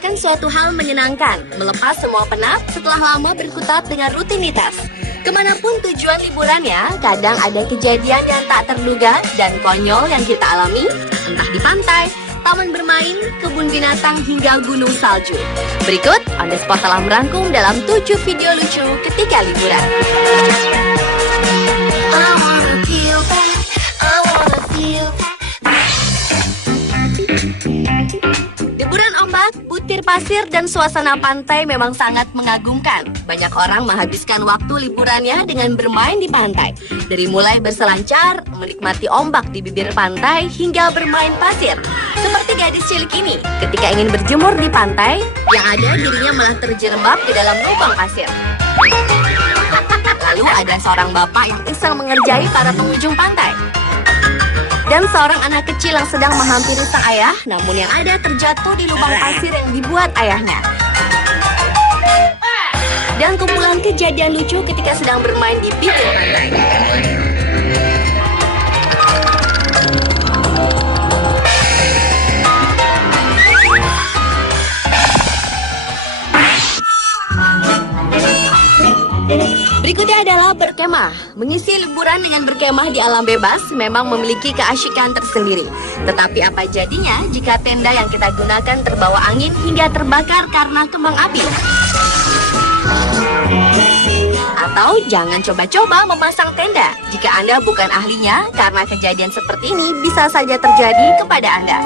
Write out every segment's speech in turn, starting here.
merupakan suatu hal menyenangkan, melepas semua penat setelah lama berkutat dengan rutinitas. Kemanapun tujuan liburannya, kadang ada kejadian yang tak terduga dan konyol yang kita alami, entah di pantai, taman bermain, kebun binatang, hingga gunung salju. Berikut, On The Spot telah merangkum dalam 7 video lucu ketika liburan. Liburan ombak, butir pasir, dan suasana pantai memang sangat mengagumkan. Banyak orang menghabiskan waktu liburannya dengan bermain di pantai. Dari mulai berselancar, menikmati ombak di bibir pantai, hingga bermain pasir. Seperti gadis cilik ini, ketika ingin berjemur di pantai, yang ada dirinya malah terjerembab di dalam lubang pasir. Lalu ada seorang bapak yang iseng mengerjai para pengunjung pantai. Dan seorang anak kecil yang sedang menghampiri sang ayah, namun yang ada terjatuh di lubang pasir yang dibuat ayahnya. Dan kumpulan kejadian lucu ketika sedang bermain di pinggir pantai. Berikutnya adalah berkemah. Mengisi liburan dengan berkemah di alam bebas memang memiliki keasyikan tersendiri. Tetapi apa jadinya jika tenda yang kita gunakan terbawa angin hingga terbakar karena kembang api? Atau jangan coba-coba memasang tenda jika Anda bukan ahlinya, karena kejadian seperti ini bisa saja terjadi kepada Anda.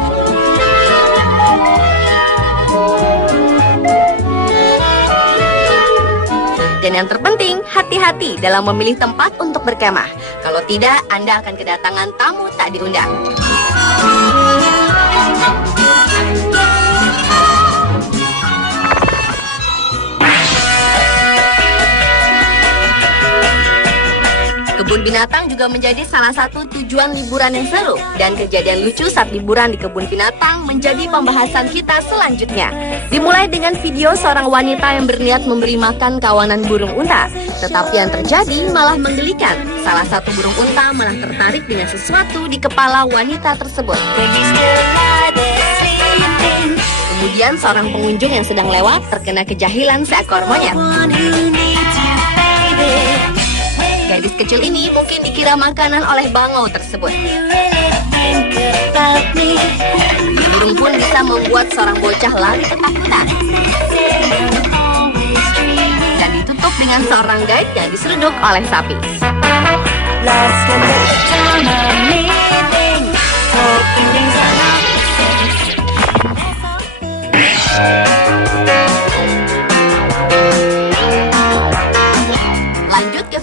Dan yang terpenting, hati-hati dalam memilih tempat untuk berkemah. Kalau tidak, Anda akan kedatangan tamu tak diundang. Kebun binatang juga menjadi salah satu tujuan liburan yang seru. Dan kejadian lucu saat liburan di kebun binatang menjadi pembahasan kita selanjutnya. Dimulai dengan video seorang wanita yang berniat memberi makan kawanan burung unta. Tetapi yang terjadi malah menggelikan. Salah satu burung unta malah tertarik dengan sesuatu di kepala wanita tersebut. Kemudian seorang pengunjung yang sedang lewat terkena kejahilan seekor monyet. Gadis kecil ini mungkin dikira makanan oleh bangau tersebut. Burung pun bisa membuat seorang bocah lari ketakutan. Dan ditutup dengan seorang guide yang diseruduk oleh sapi.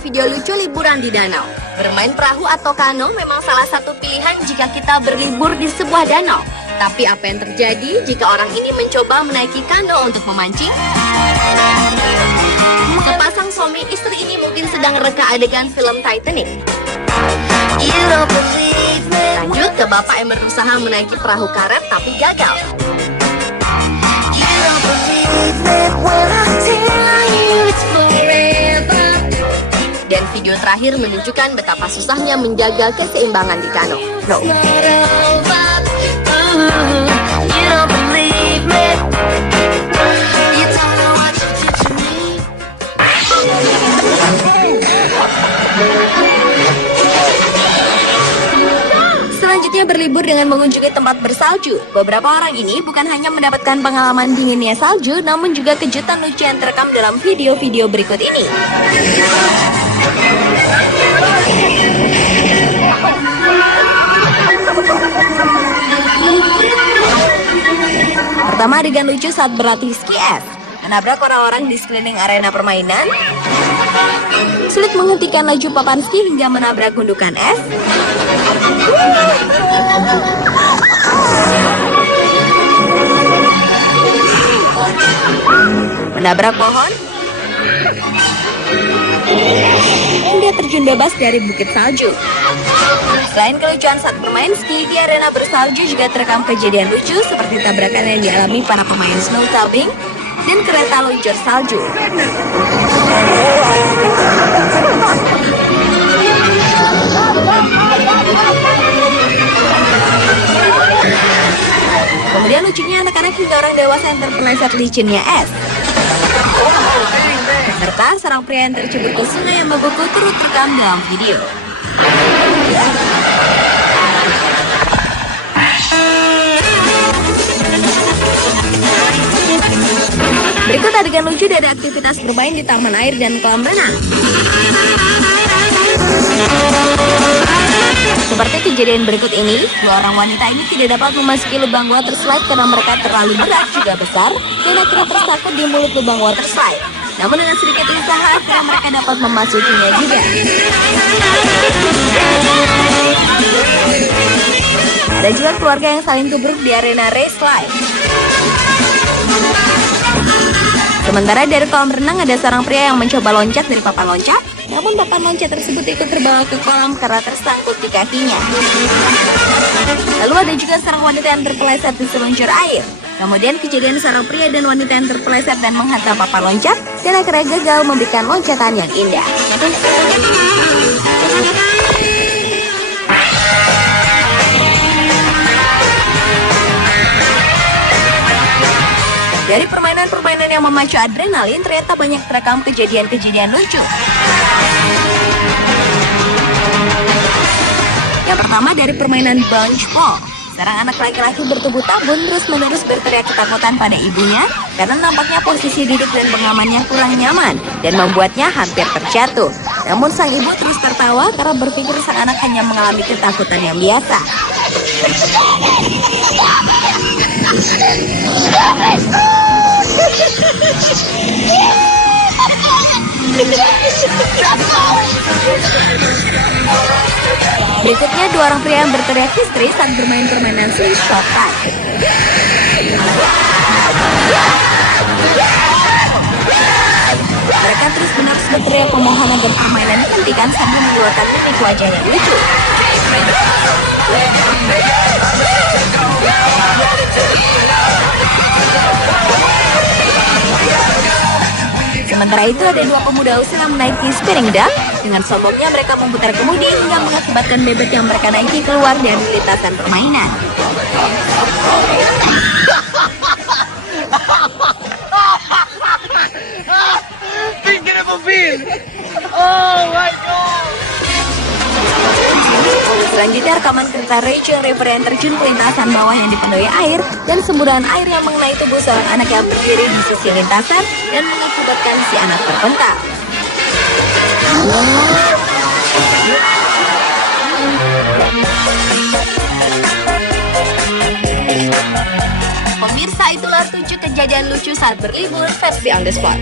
Video lucu liburan di danau. Bermain perahu atau kano memang salah satu pilihan jika kita berlibur di sebuah danau. Tapi apa yang terjadi jika orang ini mencoba menaiki kano untuk memancing? Sepasang suami istri ini mungkin sedang reka adegan film Titanic. Lanjut ke bapak yang berusaha menaiki perahu karet tapi gagal. Dan video terakhir menunjukkan betapa susahnya menjaga keseimbangan di kano. Selanjutnya berlibur dengan mengunjungi tempat bersalju. Beberapa orang ini bukan hanya mendapatkan pengalaman dinginnya salju, namun juga kejutan lucu yang terekam dalam video-video berikut ini. Pertama, adegan lucu saat berlatih ski es. Menabrak orang-orang di sekeliling arena permainan. Sulit menghentikan laju papan ski hingga menabrak gundukan es. Menabrak pohon. Hingga terjun bebas dari bukit salju. Selain kelucuan saat bermain ski, di arena bersalju juga terekam kejadian lucu seperti tabrakan yang dialami para pemain snow tubing dan kereta luncur salju. Kemudian lucunya anak-anak hingga orang seorang dewasa yang terpeleset licinnya es. Serta seorang pria yang tercebur ke sungai yang membeku turut terekam dalam video. Berikut adegan lucu dari aktivitas bermain di taman air dan kolam renang. Seperti kejadian berikut ini, dua orang wanita ini tidak dapat memasuki lubang water slide karena mereka terlalu berat juga besar dan akhirnya tersangkut di mulut lubang water slide. Namun dengan sedikit usaha, akhirnya mereka dapat memasukinya juga. Ada juga keluarga yang saling tubruk di arena race slide. Sementara dari kolam renang ada seorang pria yang mencoba loncat dari papan loncat, namun papan loncat tersebut ikut terbawa ke kolam karena tersangkut di kakinya. Lalu ada juga seorang wanita yang terpeleset di seluncur air. Kemudian kejadian seorang pria dan wanita yang terpeleset dan menghantam papan loncat dan akhirnya gagal memberikan loncatan yang indah. Dari permainan-permainan yang memacu adrenalin, ternyata banyak terekam kejadian-kejadian lucu. Yang pertama dari permainan bunch ball. Seorang anak laki-laki bertubuh tabun terus-menerus berteriak ketakutan pada ibunya karena nampaknya posisi duduk dan pengamannya kurang nyaman dan membuatnya hampir terjatuh. Namun sang ibu terus tertawa karena berpikir sang anak hanya mengalami ketakutan yang biasa. Berikutnya dua orang pria yang berteriak histeris saat bermain permainan Swiss Shot Tag. Mereka terus-menerus berteriak permohonan dan permainan dihentikan sambil mengeluarkan titik wajah yang lucu. Sementara itu ada dua pemuda usil yang menaiki spinning duck. Dengan sombongnya mereka memutar kemudi hingga mengakibatkan bebek yang mereka naiki keluar dari lintasan permainan. Selanjutnya rekaman kereta Rachel River yang terjun ke lintasan bawah yang dipenuhi air dan semburan air yang mengenai tubuh seorang anak yang berdiri di sisi lintasan dan mengakibatkan si anak terpental. Pemirsa, itulah 7 kejadian lucu saat berlibur versi On The Spot.